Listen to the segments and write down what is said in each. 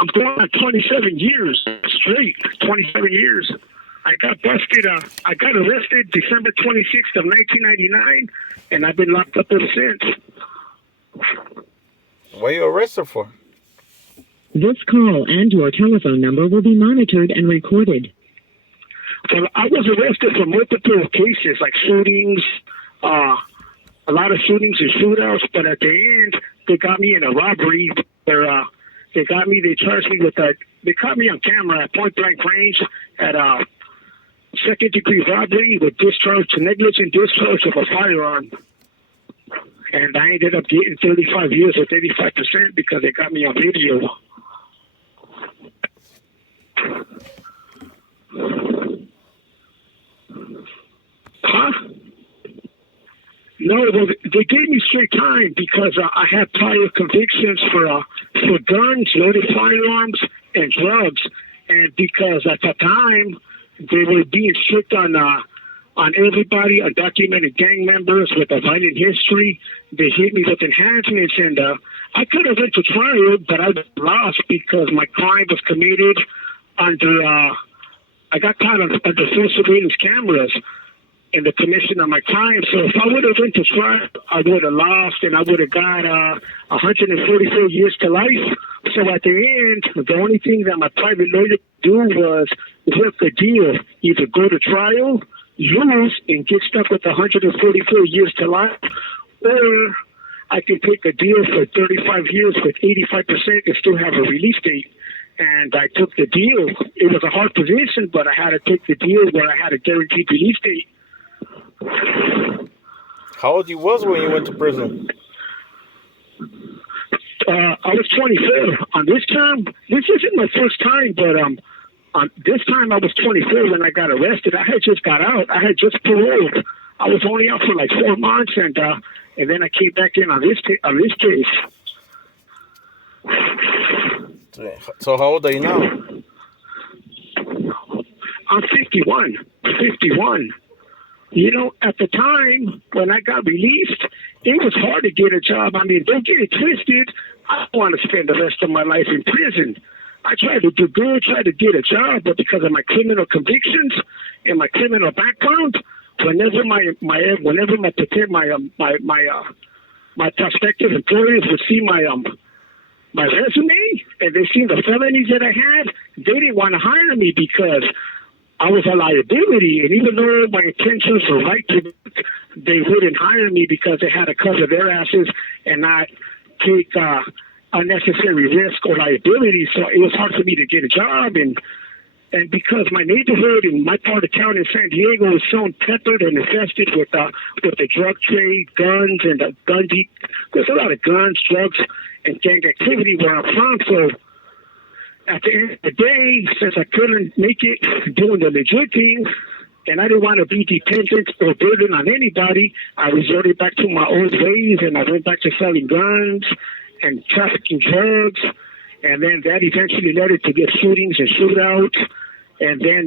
I'm going on 27 years straight. 27 years. I got busted. I got arrested December 26th of 1999, and I've been locked up ever since. What are you arrested for? This call and your telephone number will be monitored and recorded. Well, I was arrested for multiple cases, like shootings, a lot of shootings and shootouts, but at the end, they got me in a robbery where they charged me with they caught me on camera at point blank range at second degree robbery with negligent discharge of a firearm. And I ended up getting 35 years with 85% because they got me on video. Huh? No, well, they gave me straight time because I had prior convictions for guns, loaded firearms, and drugs, and because at the time they were being strict on everybody, undocumented gang members with a violent history. They hit me with enhancements, and I could have went to trial, but I lost because my crime was committed under. I got caught under full surveillance cameras in the commission of my crime. So if I would have went to trial, I would have lost, and I would have got 144 years to life. So at the end, the only thing that my private lawyer could do was work a deal, either go to trial, lose, and get stuck with 144 years to life, or I can take a deal for 35 years with 85% and still have a release date. And I took the deal. It was a hard position, but I had to take the deal where I had a guaranteed release date. How old you was when you went to prison? I was 24. On this term, this isn't my first time, but on this time I was 24 when I got arrested. I had just got out. I had just paroled. I was only out for like 4 months, and then I came back in on this case. So how old are you now? I'm 51. 51. You know, at the time when I got released, it was hard to get a job. I mean, don't get it twisted. I don't want to spend the rest of my life in prison. I tried to do good, tried to get a job, but because of my criminal convictions and my criminal background, whenever my prospective employers would see my resume and they seen the felonies that I had, they didn't want to hire me because I was a liability. And even though my intentions were right to work, they wouldn't hire me because they had to cover their asses and not take unnecessary risk or liability. So it was hard for me to get a job. And because my neighborhood and my part of town in San Diego was so peppered and infested with the drug trade, guns, and there's a lot of guns, drugs, and gang activity where I'm from. So at the end of the day, since I couldn't make it doing the legit thing, and I didn't want to be dependent or burden on anybody, I resorted back to my old ways, and I went back to selling guns and trafficking drugs. And then that eventually led it to get shootings and shootouts. And then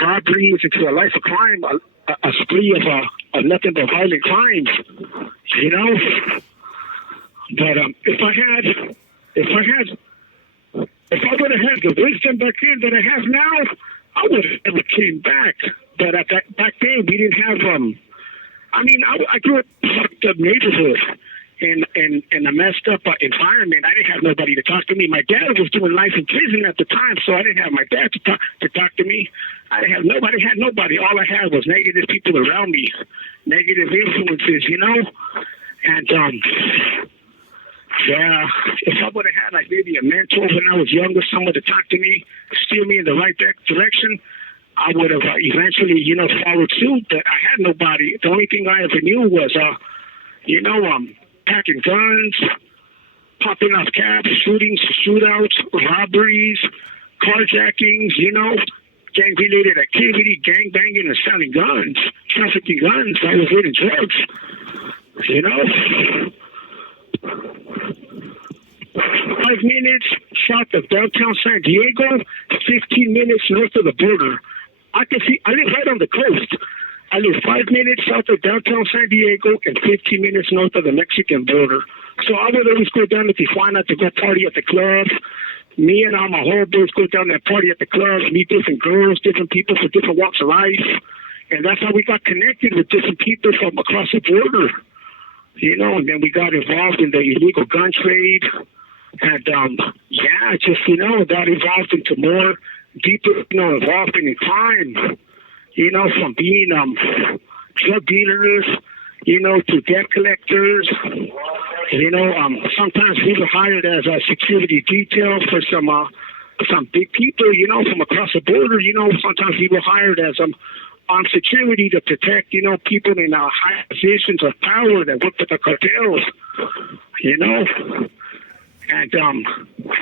robberies into a life of crime, a spree of nothing but violent crimes, you know? But if I would have had the wisdom back then that I have now, I would have never came back. But back then, we didn't have, I grew up in a fucked up neighborhood in a messed up environment. I didn't have nobody to talk to me. My dad was doing life in prison at the time, so I didn't have my dad to talk to me. I didn't have nobody. Had nobody. All I had was negative people around me, negative influences, you know? And, yeah, if I would have had like maybe a mentor when I was younger, someone to talk to me, steer me in the right direction, I would have eventually, followed suit. But I had nobody. The only thing I ever knew was, packing guns, popping off cabs, shootings, shootouts, robberies, carjackings, gang-related activity, gang banging and selling guns, trafficking guns. I was hitting drugs, 5 minutes south of downtown San Diego, 15 minutes north of the border. I live right on the coast. I live 5 minutes south of downtown San Diego and 15 minutes north of the Mexican border. So I would always go down to Tijuana to go party at the club, Me and all my homeboys go down that party at the clubs, meet different girls, different people from different walks of life. And that's how we got connected with different people from across the border. And then we got involved in the illegal gun trade. And, just, that evolved into more deeper, involvement in crime. From being drug dealers, to debt collectors. Sometimes we were hired as a security detail for some big people, from across the border. Sometimes we were hired as armed security to protect, people in high positions of power that work with the cartels, And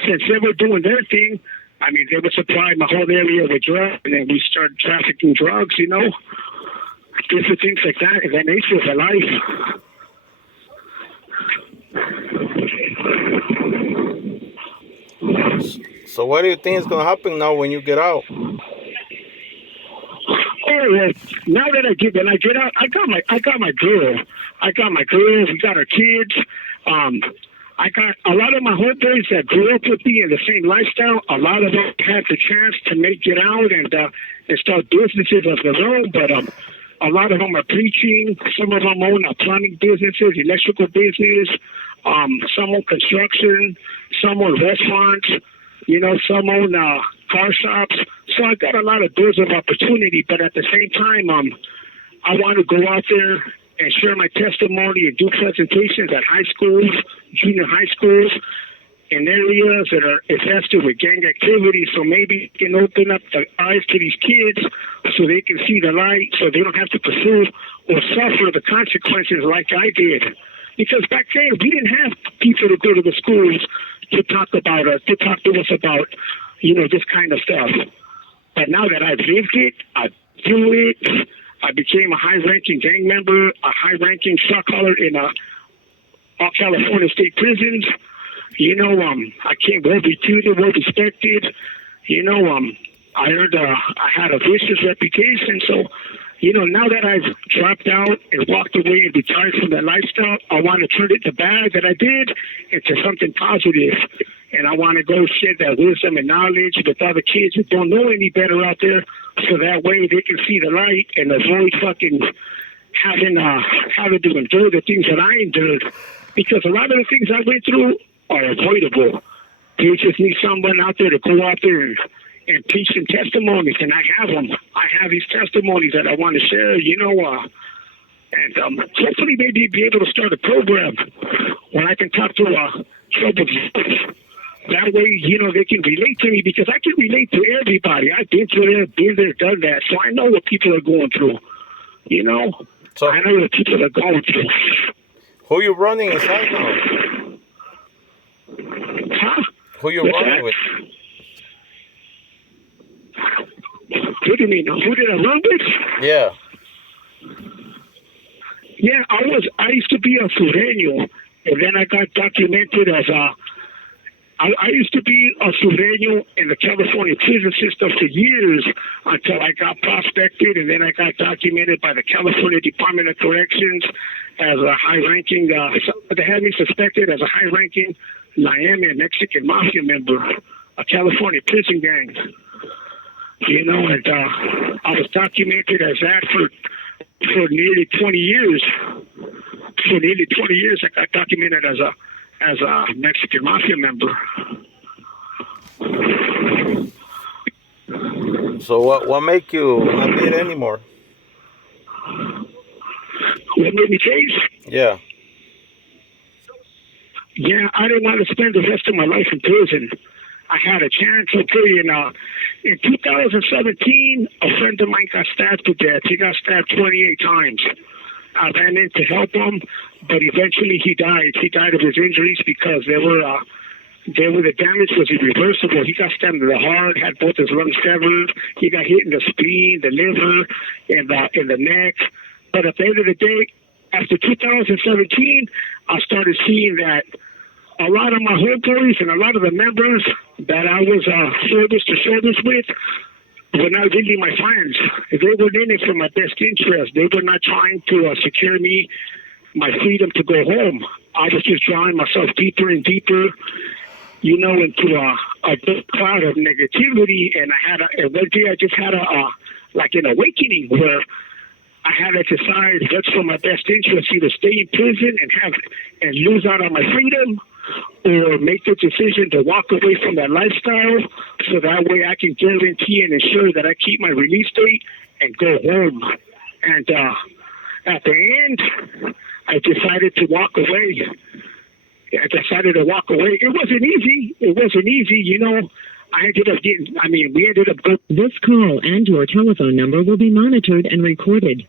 since they were doing their thing, I mean, they were supplying the whole area with drugs, and then we started trafficking drugs, different things like that, and that nature of the life. So what do you think is going to happen now when you get out? Oh, well, now that when I get out, I got my girl. We got our kids. I got a lot of my homeboys that grew up with me in the same lifestyle. A lot of them had the chance to make it out and start businesses of their own, but a lot of them are preaching. Some of them own plumbing businesses, electrical business. Some own construction. Some own restaurants. Some own car shops. So I got a lot of doors of opportunity, but at the same time, I want to go out there and share my testimony and do presentations at high schools, junior high schools, in areas that are infested with gang activity, so maybe it can open up the eyes to these kids so they can see the light, so they don't have to pursue or suffer the consequences like I did. Because back then, we didn't have people to go to the schools to talk to us about, this kind of stuff. But now that I've lived it, I do it, I became a high-ranking gang member, a high-ranking shot caller in all California state prisons. I came well reputed, well respected. I heard I had a vicious reputation. So, now that I've dropped out and walked away and retired from that lifestyle, I want to turn the bad that I did into something positive. And I want to go share that wisdom and knowledge with other kids who don't know any better out there, so that way they can see the light and avoid fucking having to endure the things that I endured. Because a lot of the things I went through are avoidable. You just need someone out there to go out there and preach some testimonies, and I have them. I have these testimonies that I want to share, and hopefully maybe be able to start a program where I can talk to troubled youth. That way, they can relate to me, because I can relate to everybody. I've been there, done that, so I know what people are going through. So I know what people are going through. Who you running inside now? Huh? Who you running with? What do you mean? Who did I run with? Yeah. Yeah, I used to be a sureño, and then I got documented as I used to be a sureño in the California prison system for years until I got prospected, and then I got documented by the California Department of Corrections as a high-ranking, they had me suspected as a high-ranking Miami Mexican mafia member, a California prison gang. And I was documented as that for nearly 20 years. For nearly 20 years, I got documented as a Mexican mafia member. So what make you not do it anymore? What made me change? Yeah. Yeah, I didn't want to spend the rest of my life in prison. I had a chance to tell you in 2017, a friend of mine got stabbed to death. He got stabbed 28 times. I ran in to help him, but eventually he died. He died of his injuries because the damage was irreversible. He got stabbed in the heart, had both his lungs severed. He got hit in the spleen, the liver, and in the neck. But at the end of the day, after 2017, I started seeing that a lot of my homeboys and a lot of the members that I was shoulders to shoulders with were not really my friends. They were in it for my best interest. They were not trying to secure me my freedom to go home. I was just drawing myself deeper and deeper, into a big cloud of negativity, and one day I just had like an awakening where I had to decide what's for my best interest: either stay in prison and lose out on my freedom, or make the decision to walk away from that lifestyle, so that way I can guarantee and ensure that I keep my release date and go home. And at the end, I decided to walk away. I decided to walk away. It wasn't easy. You know. We ended up going. This call and your telephone number will be monitored and recorded.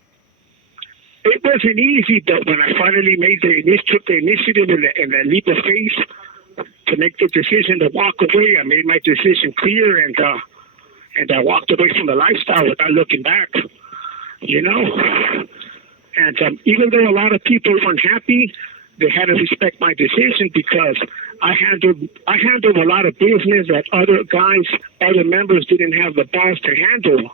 It wasn't easy, but when I finally took the initiative and the leap of faith to make the decision to walk away, I made my decision clear, and I walked away from the lifestyle without looking back. You know, and even though a lot of people weren't happy, they had to respect my decision, because I handled a lot of business that other members didn't have the balls to handle.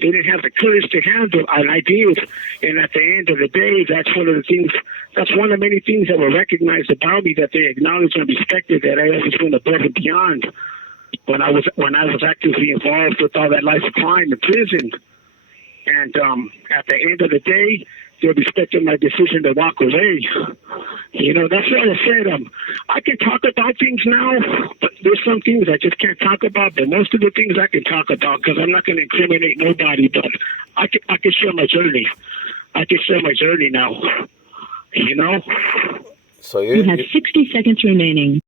They didn't have the courage to handle, and I did. And at the end of the day, that's one of many things that were recognized about me, that they acknowledged and respected, that I always went above and beyond when I was actively involved with all that life of crime in prison. And at the end of the day, they respected my decision to walk away. You know, that's what I said. I can talk about things now, but there's some things I just can't talk about. But most of the things I can talk about, because I'm not going to incriminate nobody. But I can share my journey. I can share my journey now. You know. So you have 60 seconds remaining.